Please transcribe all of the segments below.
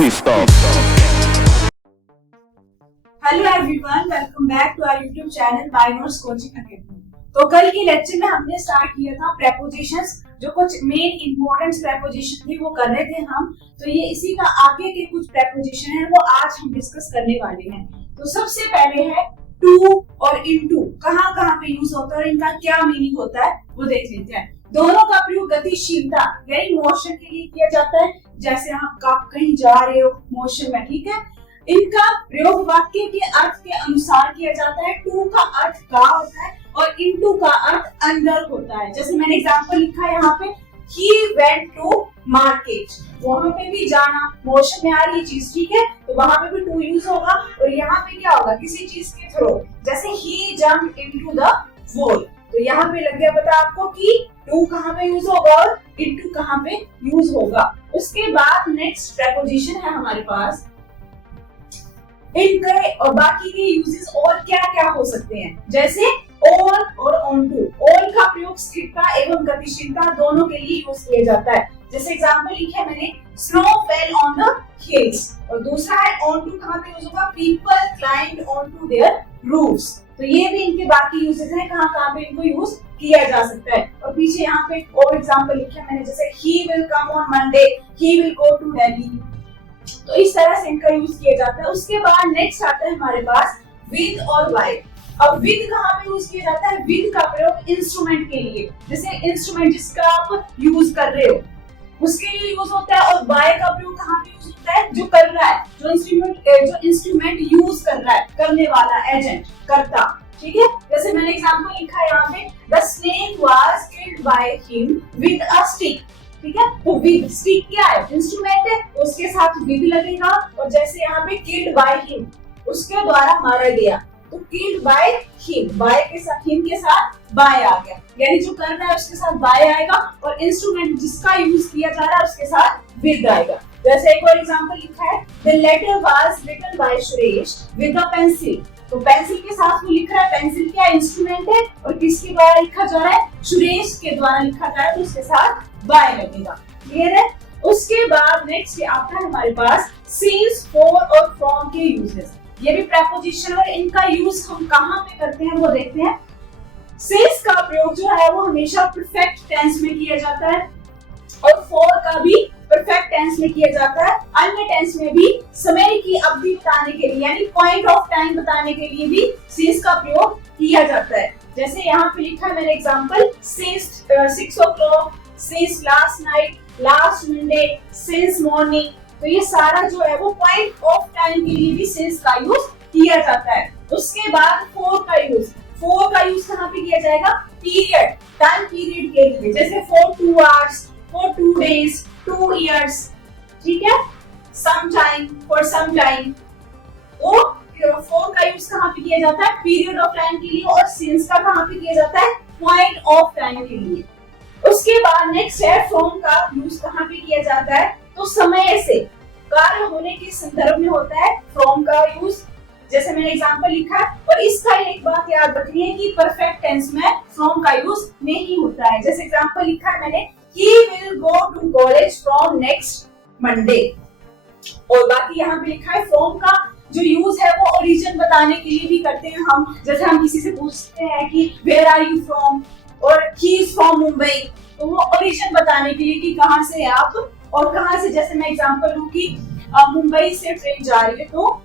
Pissed off. Hello everyone, welcome back to our YouTube channel by notes coaching academy. तो कल के lecture में हमने स्टार्ट किया था प्रेपोजिशंस, जो कुछ मेन इंपॉर्टेंट प्रेपोजिशन थे वो कर रहे थे हम। तो ये इसी का आगे के कुछ प्रेपोजिशन है वो आज हम डिस्कस करने वाले हैं। तो सबसे पहले है टू और इनटू, कहाँ कहाँ पे यूज होता है और इनका क्या मीनिंग होता है वो देख लेते हैं। दोनों का प्रयोग गतिशीलता यानी मोशन के लिए किया जाता है, जैसे आप कहीं जा रहे हो मोशन में, ठीक है। इनका प्रयोग वाक्य के अर्थ के अनुसार किया जाता है। टू का अर्थ का होता है और इनटू का अर्थ अंदर होता है। जैसे मैंने एग्जांपल लिखा है यहाँ पे, he went to market, वहां पे भी जाना, मोशन में आ रही चीज, ठीक है, तो वहां पे भी टू यूज होगा। और यहाँ पे क्या होगा, किसी चीज के थ्रू, जैसे he jumped into the wall, तो यहाँ पे लग गया पता आपको कि टू कहाँ पे यूज होगा और इनटू कहाँ पे यूज होगा। उसके बाद नेक्स्ट प्रेपोजिशन है हमारे पास, इनके और बाकी के यूजेस और क्या क्या हो सकते हैं, जैसे ऑन और ऑन टू। ऑन का प्रयोग स्थिरता एवं गतिशीलता दोनों के लिए यूज किया जाता है। जैसे एग्जांपल लिखे मैंने, snow fell on the hills. और दूसरा है ऑन टू, कहाँ पे यूज होगा, people climbed onto their roofs. तो ये भी इनके बाकी यूजेस हैं, कहाँ कहाँ पे इनको यूज किया जा सकता है। और पीछे यहाँ पे और एग्जांपल लिखे मैंने, जैसे he will come on Monday, he will go to Delhi. तो इस तरह से इनका यूज किया जाता है। उसके बाद नेक्स्ट आता है हमारे पास विद और बाय। अब विद कहाँ पे यूज किया जाता है, विद का प्रयोग इंस्ट्रूमेंट के लिए, जैसे इंस्ट्रूमेंट जिसका आप यूज कर रहे हो उसके लिए यूज होता है। और बाय का प्रयोग कहाँ पे यूज होता है, जो कर रहा है, जो इंस्ट्रूमेंट यूज कर रहा है, करने वाला, एजेंट, कर्ता, ठीक है। जैसे मैंने एग्जांपल लिखा है यहाँ पे, the snake was killed by him with a stick, ठीक है। तो विद, स्टिक क्या है, इंस्ट्रूमेंट है, उसके साथ विद लगेगा। और जैसे यहाँ पे किल्ड बाय हिम, उसके द्वारा मारा गया, तो किल्ड बाय हिम, बाय के साथ, हिम के साथ बाय आ गया, यानी जो कर रहा है उसके साथ बाय आएगा और इंस्ट्रूमेंट जिसका यूज किया जा रहा है उसके साथ विद आएगा। जैसे एक और एग्जांपल लिखा है, the letter was written by Suresh with a pencil. तो पेंसिल के साथ वो लिख रहा है, पेंसिल क्या इंस्ट्रूमेंट है और किसके द्वारा लिखा जा रहा है, सुरेश के द्वारा लिखा जा रहा है, तो उसके साथ बाय लगेगा। क्लियर है। उसके बाद नेक्स्ट आता है हमारे पास सिंस, फॉर और फ्रॉम के यूजेस। ये भी प्रेपोजिशन और इनका यूज हम कहाँ पे करते हैं वो देखते हैं। सिंस का प्रयोग जो है वो हमेशा परफेक्ट टेंस में किया जाता है और फॉर का भी परफेक्ट टेंस में किया जाता है। अन्य टेंस में भी समय की अवधि बताने के लिए, यानी पॉइंट ऑफ टाइम बताने के लिए भी सिंस का प्रयोग किया जाता है। जैसे यहाँ पे लिखा है मैंने example, since 6 o'clock, since last night, last Monday, since morning. तो ये सारा जो है वो पॉइंट ऑफ टाइम के लिए भी सिंस का यूज किया जाता है। उसके बाद फॉर का यूज, फॉर का यूज कहाँ पे किया जाएगा, पीरियड, टाइम पीरियड के लिए, जैसे for 2 hours, for 2 days, 2 years, ठीक है, some time, for some time. तो फॉर का यूज कहाँ पे किया जाता है, पीरियड ऑफ टाइम के लिए, और सिंस का कहाँ पे किया जाता है, पॉइंट ऑफ टाइम के लिए। उसके बाद नेक्स्ट है फ्रॉम का यूज कहाँ पे किया जाता है, तो समय से, कार्य होने के संदर्भ में होता है फ्रॉम का यूज। जैसे मैंने एग्जांपल लिखा है, और इसका एक बात याद रखनी है कि परफेक्ट टेंस में फ्रॉम का यूज नहीं होता है। जैसे एग्जांपल लिखा है मैंने, he will go to college from next Monday। और बाकी यहाँ पे लिखा है फ्रॉम का जो यूज है वो ओरिजिन बताने के लिए भी करते हैं हम। जैसे हम किसी से पूछते हैं कि where are you from, और he is from Mumbai, तो वो ओरिजिन बताने के लिए कि कहाँ से आप और कहाँ से। जैसे मैं एग्जांपल लूं कि मुंबई से ट्रेन जा रही है, तो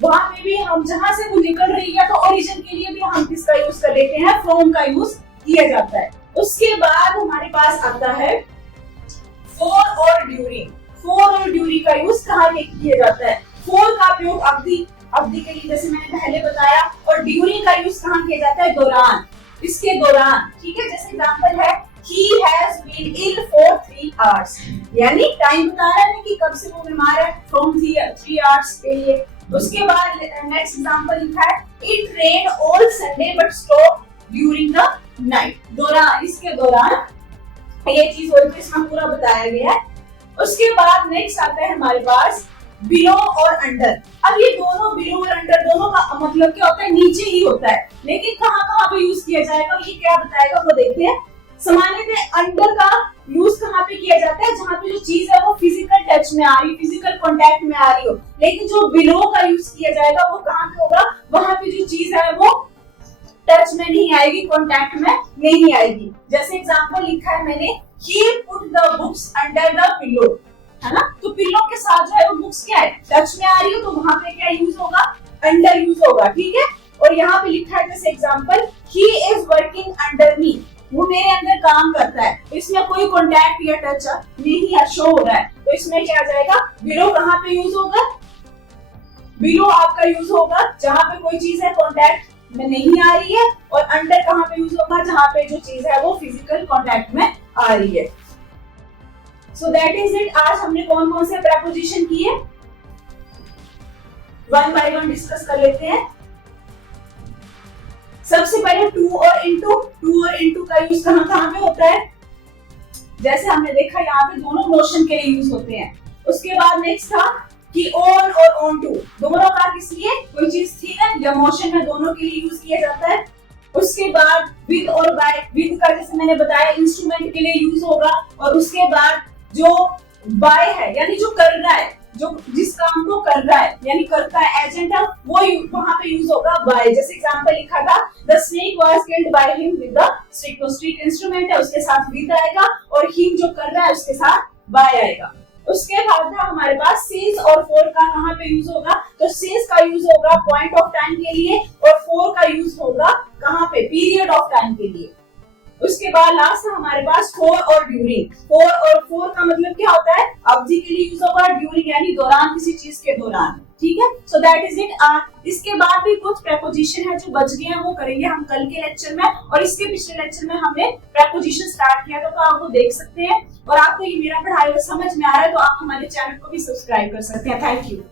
वहां पे भी हम जहां से वो निकल रही है, तो ओरिजिन के लिए भी हम किसका यूज कर लेते हैं, फ्रॉम का यूज किया जाता है। उसके बाद हमारे पास आता है फॉर और ड्यूरिंग। फॉर और ड्यूरिंग का यूज कहाँ पे किया जाता है, फॉर का प्रयोग अवधि के लिए, जैसे मैंने पहले बताया, और ड्यूरिंग का यूज कहाँ किया जाता है, दौरान, इसके दौरान, ठीक है। जैसे एग्जांपल है, he has been ill for 3 hours, यानी टाइम बता रहा है कि कब से वो बीमार है, from 3 hours के लिए। उसके बाद नेक्स्ट एग्जांपल लिखा है, it rained all Sunday but stopped during the night, दौरान, इसके दौरान ये चीज हो रही है, इसमें पूरा बताया गया है। उसके बाद नेक्स्ट आता है हमारे पास बिलो और अंडर। अब ये दोनों, बिलो और अंडर, दोनों का मतलब क्या होता है, नीचे ही होता है, लेकिन कहाँ कहाँ पे यूज किया जाएगा ये क्या बताएगा वो देखते हैं। सामान्यतः अंडर का यूज कहाँ पे किया जाता है, जहाँ पे जो चीज है वो फिजिकल टच में आ रही, फिजिकल कांटेक्ट में आ रही हो। लेकिन जो बिलो का यूज किया जाएगा वो कहाँ पे होगा, वहां पे जो चीज है वो टच में नहीं आएगी, कांटेक्ट में नहीं आएगी। जैसे एग्जांपल लिखा है मैंने, he put the books under the pillow, है ना। तो पिलो के साथ जो है वो बुक्स क्या है, टच में आ रही हो, तो वहां पे क्या यूज होगा, अंडर यूज होगा, ठीक है। और यहाँ पे लिखा है जैसे example, he is working under me, वो मेरे अंदर काम करता है। तो इसमें कोई कांटेक्ट या टच नहीं शो हो रहा है, तो इसमें क्या आ जाएगा, बिलो कहाँ पे यूज होगा, बिलो आपका यूज होगा जहाँ पे कोई चीज है कांटेक्ट में नहीं आ रही है, और अंडर कहाँ पे यूज होगा, जहाँ पे जो चीज है वो फिजिकल कांटेक्ट में आ रही है। So that is it. आज हमने कौन कौन से प्रेपोजिशन किए, वन बाय वन डिस्कस कर लेते हैं। सबसे पहले टू और इनटू, टू और इनटू का यूज कहां कहां पे होता है, जैसे हमने देखा यहाँ पे दोनों मोशन के लिए यूज होते हैं। उसके बाद नेक्स्ट था कि ऑन और ऑन टू, दोनों का किस लिए, कोई चीज थी ना या मोशन में, दोनों के लिए यूज किया जाता है। उसके बाद विद और बाय, विद का जैसे मैंने बताया इंस्ट्रूमेंट के लिए यूज होगा, और उसके बाद जो बाय है यानी जो कर रहा है, जो जिस काम को कर रहा है यानी करता है एजेंट है, वो वहां पे यूज होगा बाय। जैसे एग्जांपल लिखा था, the snake was killed by him with the stick, तो स्टिक इंस्ट्रूमेंट है, उसके साथ विद आएगा, और हिम जो कर रहा है उसके साथ बाय आएगा। उसके बाद था हमारे पास सिंस और फॉर का कहां पे यूज होगा, तो सिंस का यूज होगा पॉइंट ऑफ टाइम के लिए, और फॉर का यूज होगा कहां पे, पीरियड ऑफ टाइम के लिए। उसके बाद लास्ट है हमारे पास फॉर और ड्यूरिंग। फॉर और फॉर का मतलब क्या होता है, अवधि के लिए यूज होगा, ड्यूरिंग यानी दौरान, किसी चीज के दौरान, ठीक है। So that is it. इसके बाद भी कुछ प्रेपोजिशन है जो बच गए हैं, वो करेंगे हम कल के लेक्चर में, और इसके पिछले लेक्चर में हमने प्रेपोजिशन स्टार्ट किया था, तो आप वो देख सकते हैं। और आपको ये मेरा पढ़ाई समझ में आ रहा है तो आप हमारे चैनल को भी सब्सक्राइब कर सकते हैं। Thank you.